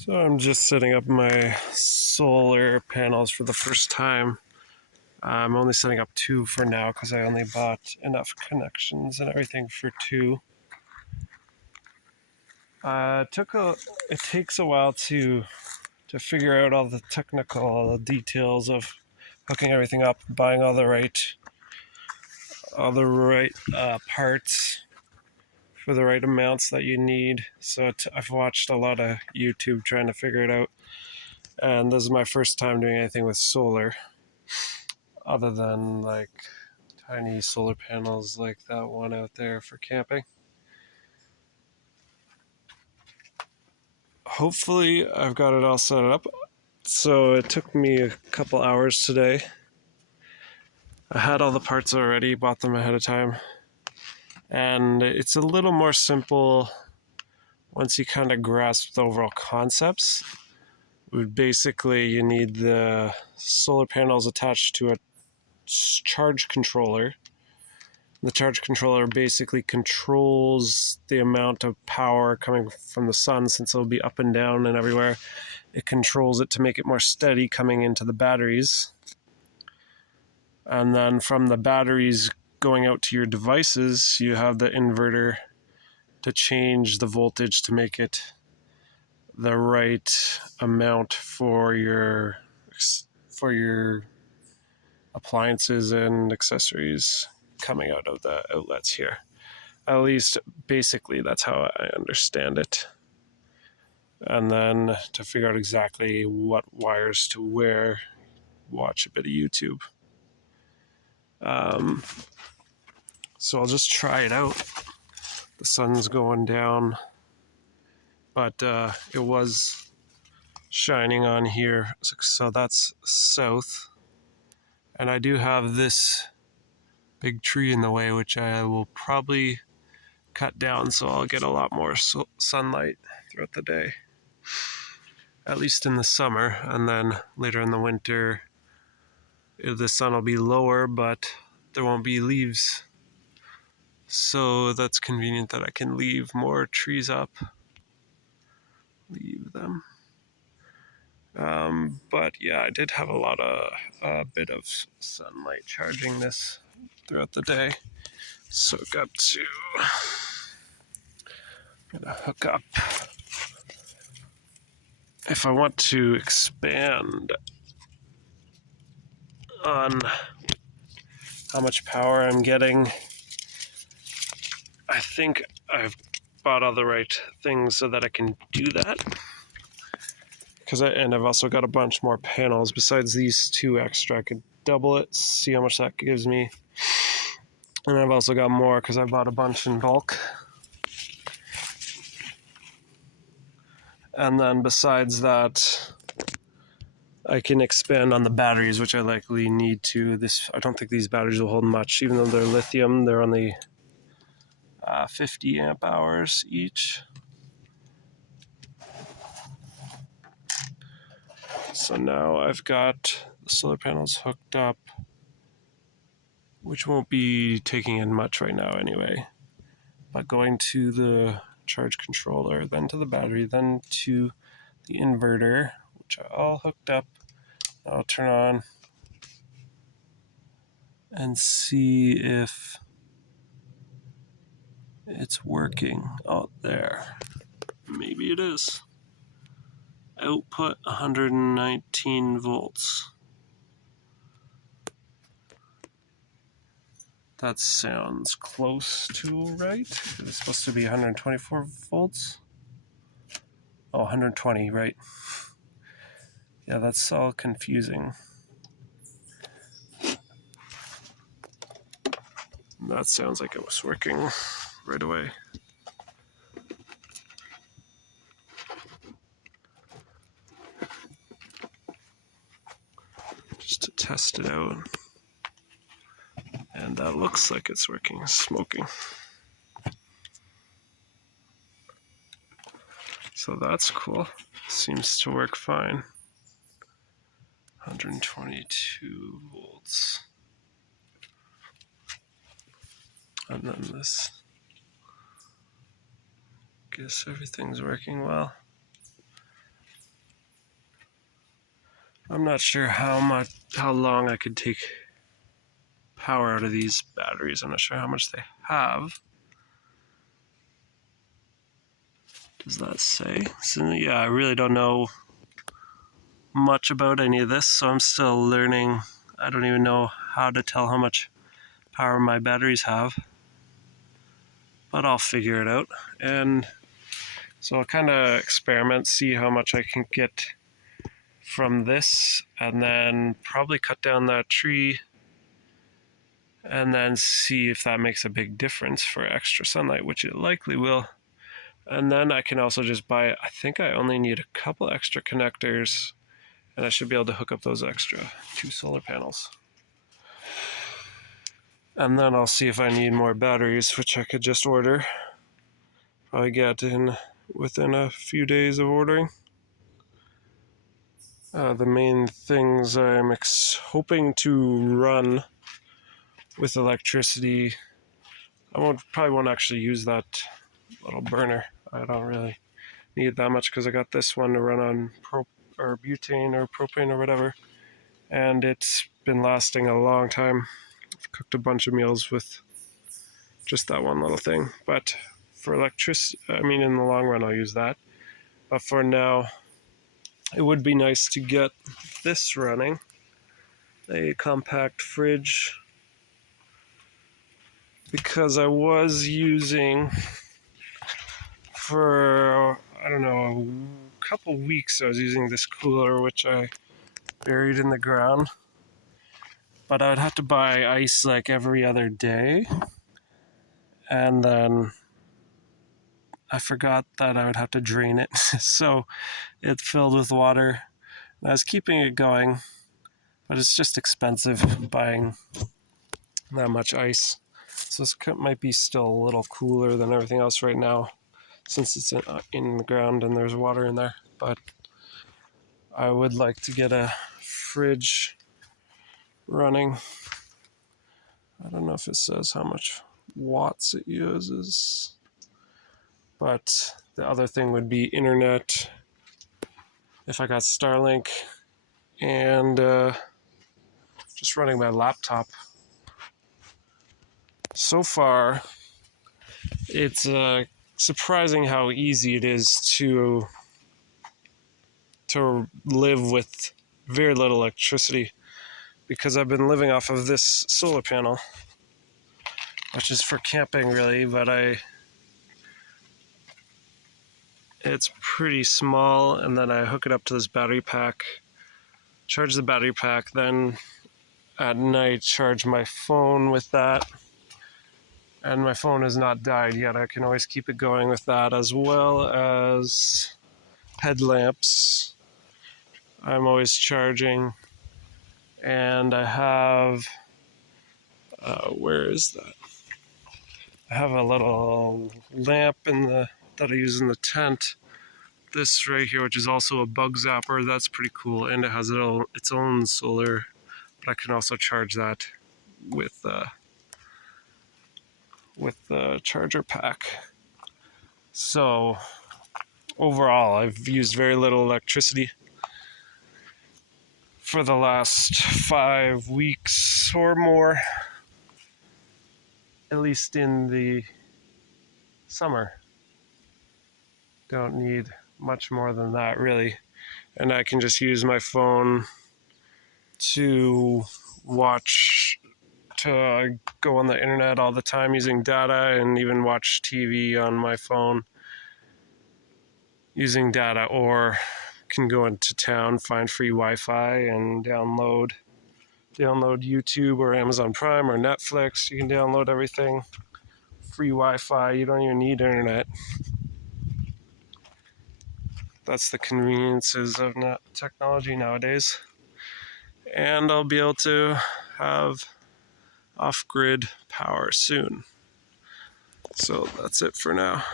So I'm just setting up my solar panels for the first time. I'm only setting up 2 for now because I only bought enough connections and everything for 2. It takes a while to figure out all the technical details of hooking everything up, buying all the right parts for the right amounts that you need. So I've watched a lot of YouTube trying to figure it out, and this is my first time doing anything with solar, other than like tiny solar panels like that one out there for camping. Hopefully I've got it all set up. So it took me a couple hours today. I had all the parts already, bought them ahead of time. And it's a little more simple once you kind of grasp the overall concepts. Basically, you need the solar panels attached to a charge controller. The charge controller basically controls the amount of power coming from the sun, since it'll be up and down and everywhere. It controls it to make it more steady coming into the batteries. And then from the batteries going out to your devices, you have the inverter to change the voltage to make it the right amount for your appliances and accessories coming out of the outlets here. At least basically that's how I understand it. And then to figure out exactly what wires to wear, watch a bit of YouTube. So I'll just try it out. The sun's going down, but it was shining on here, so that's south. And I do have this big tree in the way, which I will probably cut down so I'll get a lot more sunlight throughout the day, at least in the summer. And then later in the winter, the sun will be lower, but there won't be leaves, so that's convenient that I can leave more trees up, leave them. But yeah, I did have a bit of sunlight charging this throughout the day, so gotta hook up. If I want to expand on how much power I'm getting, I think I've bought all the right things so that I can do that. And I've also got a bunch more panels besides these 2 extra. I could double it, see how much that gives me. And I've also got more because I bought a bunch in bulk. And then besides that, I can expand on the batteries, which I likely need to. I don't think these batteries will hold much, even though they're lithium. They're only 50 amp hours each. So now I've got the solar panels hooked up, which won't be taking in much right now anyway. But going to the charge controller, then to the battery, then to the inverter, which are all hooked up. I'll turn on and see if it's working. Oh, there. Maybe it is. Output 119 volts. That sounds close to right. It's supposed to be 124 volts. Oh, 120, right. Yeah, that's all confusing. That sounds like it was working right away. Just to test it out. And that looks like it's working. Smoking. So that's cool. Seems to work fine. 122 volts. And then this. Guess everything's working well. I'm not sure how long I could take power out of these batteries. I'm not sure how much they have. Does that say? So yeah, I really don't know much about any of this, so I'm still learning. I don't even know how to tell how much power my batteries have, but I'll figure it out. And so I'll kind of experiment, see how much I can get from this, and then probably cut down that tree and then see if that makes a big difference for extra sunlight, which it likely will. And then I can also just buy, I think I only need a couple extra connectors, and I should be able to hook up those extra 2 solar panels. And then I'll see if I need more batteries, which I could just order. Probably get in within a few days of ordering. The main things I'm hoping to run with electricity, probably won't actually use that little burner. I don't really need that much because I got this one to run on butane or propane or whatever, and it's been lasting a long time. I've cooked a bunch of meals with just that one little thing, but for electricity, in the long run I'll use that. But for now, it would be nice to get this running, a compact fridge, because I was using for, I don't know, a couple weeks I was using this cooler, which I buried in the ground. But I would have to buy ice like every other day. And then I forgot that I would have to drain it. So it filled with water. And I was keeping it going, but it's just expensive buying that much ice. So this might be still a little cooler than everything else right now, since it's in the ground and there's water in there. But I would like to get a fridge running. I don't know if it says how much watts it uses, but the other thing would be internet. If I got Starlink, and just running my laptop. So far, it's surprising how easy it is to live with very little electricity, because I've been living off of this solar panel, which is for camping really, but it's pretty small, and then I hook it up to this battery pack, charge the battery pack, then at night charge my phone with that. And my phone has not died yet. I can always keep it going with that, as well as headlamps. I'm always charging. And I have, where is that? I have a little lamp that I use in the tent. This right here, which is also a bug zapper, that's pretty cool. And it has its own solar, but I can also charge that with the charger pack. So overall, I've used very little electricity for the last 5 weeks or more, at least in the summer. Don't need much more than that, really. And I can just use my phone to go on the internet all the time using data, and even watch TV on my phone using data, or can go into town, find free Wi-Fi, and download YouTube or Amazon Prime or Netflix. You can download everything. Free Wi-Fi. You don't even need internet. That's the conveniences of technology nowadays. And I'll be able to have off-grid power soon. So that's it for now.